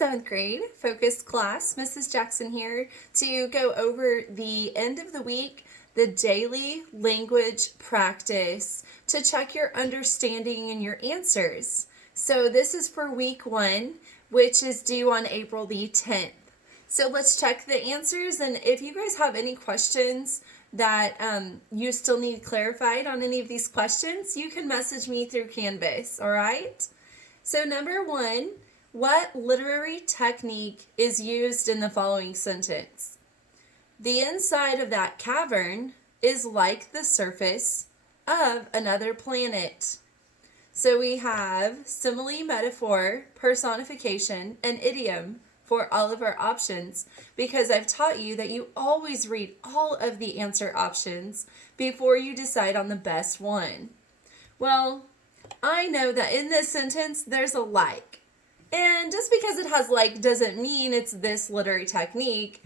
7th grade focused class. Mrs. Jackson here to go over the end of the week, the daily language practice to check your understanding and your answers. So this is for week 1, which is due on April the 10th. So let's check the answers, and if you guys have any questions that you still need clarified on any of these questions, you can message me through Canvas, all right? So number 1, what literary technique is used in the following sentence? The inside of that cavern is like the surface of another planet. So we have simile, metaphor, personification, and idiom for all of our options, because I've taught you that you always read all of the answer options before you decide on the best one. Well, I know that in this sentence there's a like. And just because it has like doesn't mean it's this literary technique,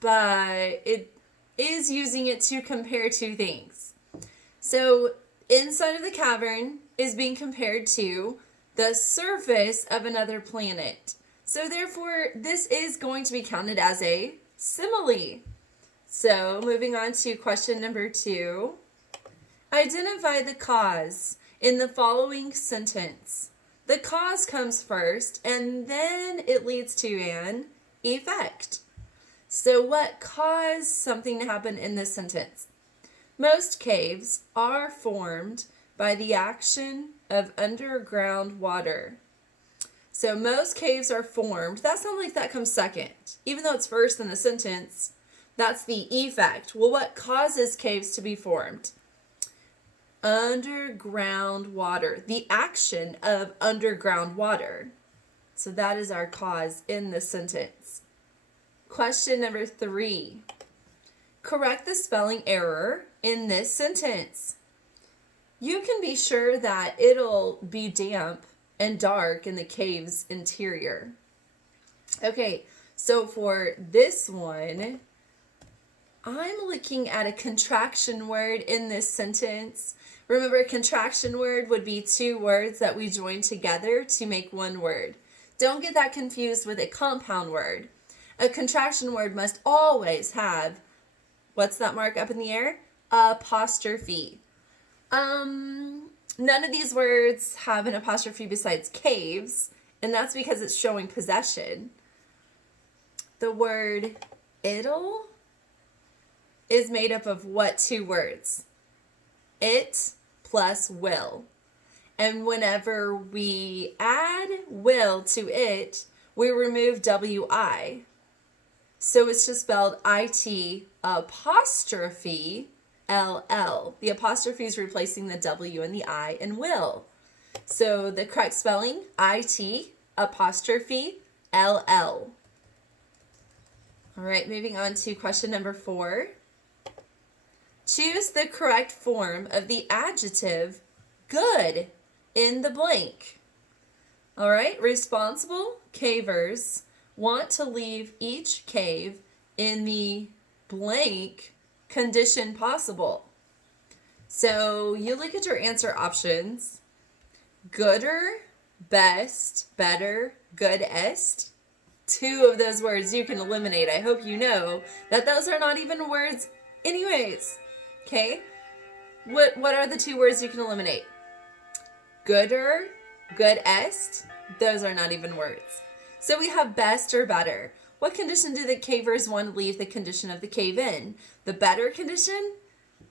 but it is using it to compare two things. So inside of the cavern is being compared to the surface of another planet. So therefore, this is going to be counted as a simile. So moving on to question number 2. Identify the cause in the following sentence. The cause comes first, and then it leads to an effect. So what caused something to happen in this sentence? Most caves are formed by the action of underground water. So most caves are formed. That sounds like that comes second. Even though it's first in the sentence, that's the effect. Well, what causes caves to be formed? Underground water. The action of underground water. So that is our cause in this sentence. Question number 3. Correct the spelling error in this sentence. You can be sure that it'll be damp and dark in the cave's interior. Okay, so for this one, I'm looking at a contraction word in this sentence. Remember, a contraction word would be 2 words that we join together to make one word. Don't get that confused with a compound word. A contraction word must always have, what's that mark up in the air? Apostrophe. None of these words have an apostrophe besides caves, and that's because it's showing possession. The word it'll is made up of what 2 words? It plus will. And whenever we add will to it, we remove WI. So it's just spelled IT apostrophe LL. The apostrophe is replacing the W and the I in will. So the correct spelling, IT apostrophe LL. All right, moving on to question number 4. Choose the correct form of the adjective good in the blank. All right, responsible cavers want to leave each cave in the blank condition possible. So you look at your answer options. Gooder, best, better, goodest. 2 of those words you can eliminate. I hope you know that those are not even words anyways. Okay? What are the 2 words you can eliminate? Gooder, goodest. Those are not even words. So we have best or better. What condition do the cavers want to leave the condition of the cave in? The better condition?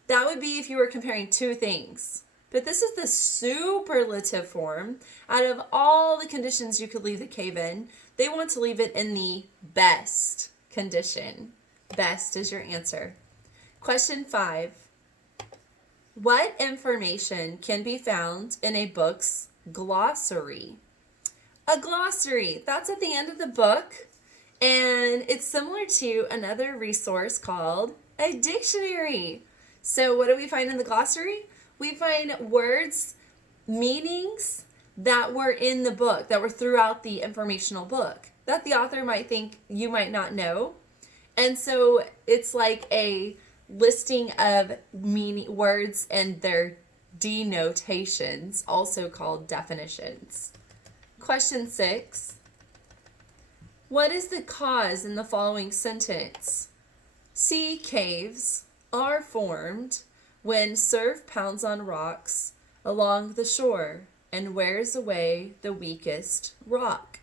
That would be if you were comparing 2 things. But this is the superlative form. Out of all the conditions you could leave the cave in, they want to leave it in the best condition. Best is your answer. Question 5. What information can be found in a book's glossary? A glossary, that's at the end of the book, and it's similar to another resource called a dictionary. So what do we find in the glossary? We find words, meanings that were in the book, that were throughout the informational book, that the author might think you might not know. And so it's like a listing of meaning words and their denotations, also called definitions. Question 6. What is the cause in the following sentence? Sea caves are formed when surf pounds on rocks along the shore and wears away the weakest rock.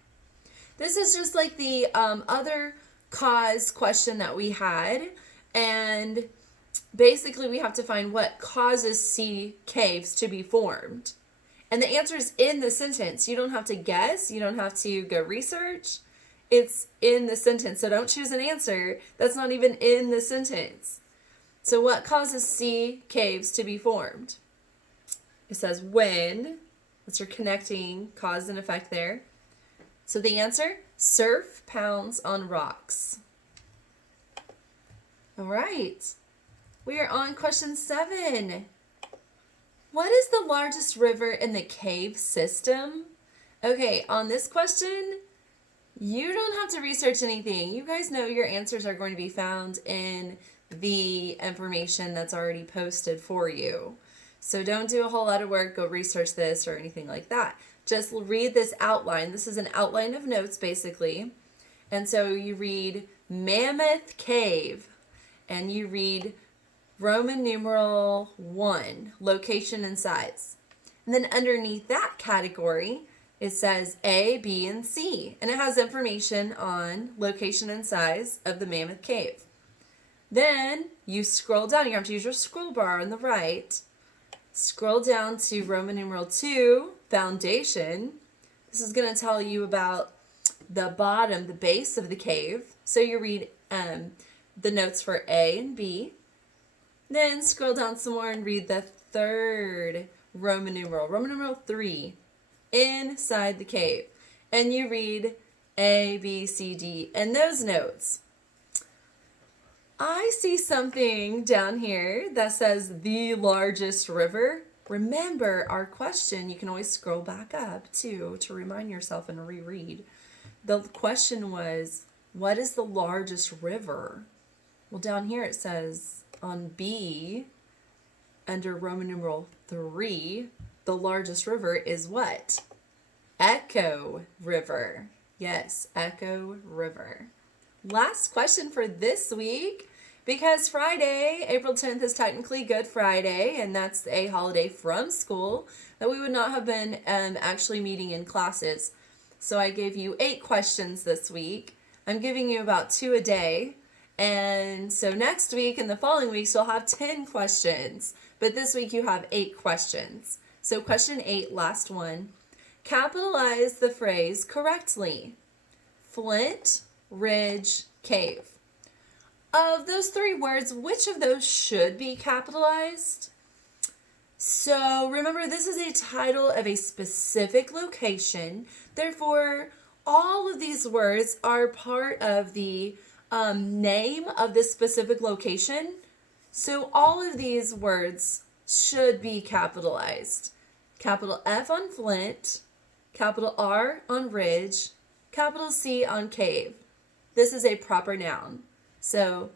This is just like the other cause question that we had, and basically we have to find what causes sea caves to be formed. And the answer is in the sentence. You don't have to guess. You don't have to go research. It's in the sentence. So don't choose an answer that's not even in the sentence. So what causes sea caves to be formed? It says when. That's your connecting cause and effect there. So the answer, surf pounds on rocks. All right. We are on question 7. What is the largest river in the cave system? Okay, on this question, you don't have to research anything. You guys know your answers are going to be found in the information that's already posted for you. So don't do a whole lot of work, go research this or anything like that. Just read this outline. This is an outline of notes, basically. And so you read Mammoth Cave, and you read Roman numeral 1, location and size. And then underneath that category, it says A, B, and C. And it has information on location and size of the Mammoth Cave. Then you scroll down. You have to use your scroll bar on the right. Scroll down to Roman numeral 2, foundation. This is going to tell you about the bottom, the base of the cave. So you read the notes for A and B. Then scroll down some more and read the third Roman numeral 3, inside the cave. And you read A, B, C, D, and those notes. I see something down here that says the largest river. Remember our question, you can always scroll back up too to remind yourself and reread. The question was, what is the largest river? Well, down here it says on B, under Roman numeral 3, the largest river is what? Echo River. Yes, Echo River. Last question for this week. Because Friday, April 10th, is technically Good Friday, and that's a holiday from school that we would not have been actually meeting in classes. So I gave you 8 questions this week. I'm giving you about 2 a day. And so next week and the following weeks, you'll have 10 questions. But this week you have 8 questions. So question 8, last one. Capitalize the phrase correctly. Flint Ridge Cave. Of those 3 words, which of those should be capitalized? So remember, this is a title of a specific location. Therefore, all of these words are part of the name of this specific location. So all of these words should be capitalized. Capital F on Flint, capital R on Ridge, capital C on Cave. This is a proper noun. So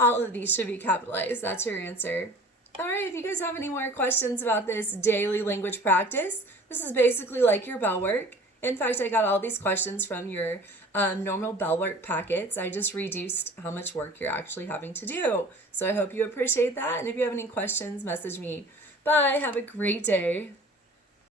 all of these should be capitalized. That's your answer. All right, if you guys have any more questions about this daily language practice, this is basically like your bell work. In fact, I got all these questions from your normal bell work packets. I just reduced how much work you're actually having to do. So I hope you appreciate that. And if you have any questions, message me. Bye. Have a great day.